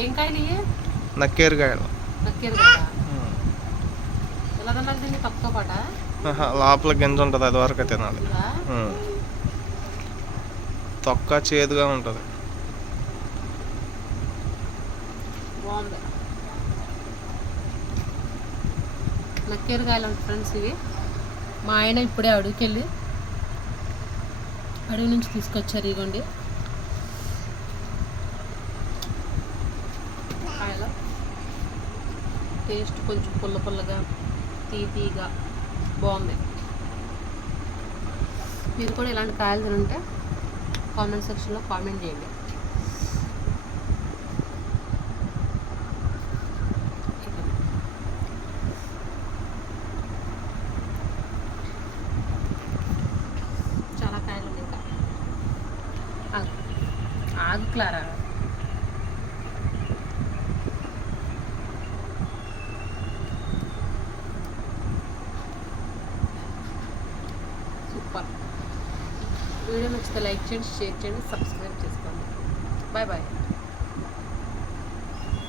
ఏం కాయలు ఇవి? నక్కేరుకాయలు. నక్కేరుకాయలా? ఎలా తినాలి దీన్ని? తక్కువ పాట లోపల గింజ ఉంటుంది, అది వరకు తినాలి. ఇదా? తొక్క చేదుగా ఉంటుంది. బాగుంది. నక్కేరుకాయలు అంటే ఫ్రెండ్స్ ఇవి. మా ఆయన ఇప్పుడే అడవికెళ్ళి అడవి నుంచి తీసుకొచ్చారు. ఇగోండి కాయలు. టేస్ట్ కొంచెం పుల్ల పుల్లగా తీగా బాగుంది. మీరు కూడా ఇలాంటి కాయలు తినుంటే కామెంట్ సెక్షన్లో కామెంట్ చేయండి. చాలా కాయలు ఉన్నాయి. ఇంకా ఆగు క్లారా. సూపర్. వీడియో నచ్చితే లైక్ చేయండి, షేర్ చేయండి, సబ్స్క్రైబ్ చేసుకోండి. Bye bye.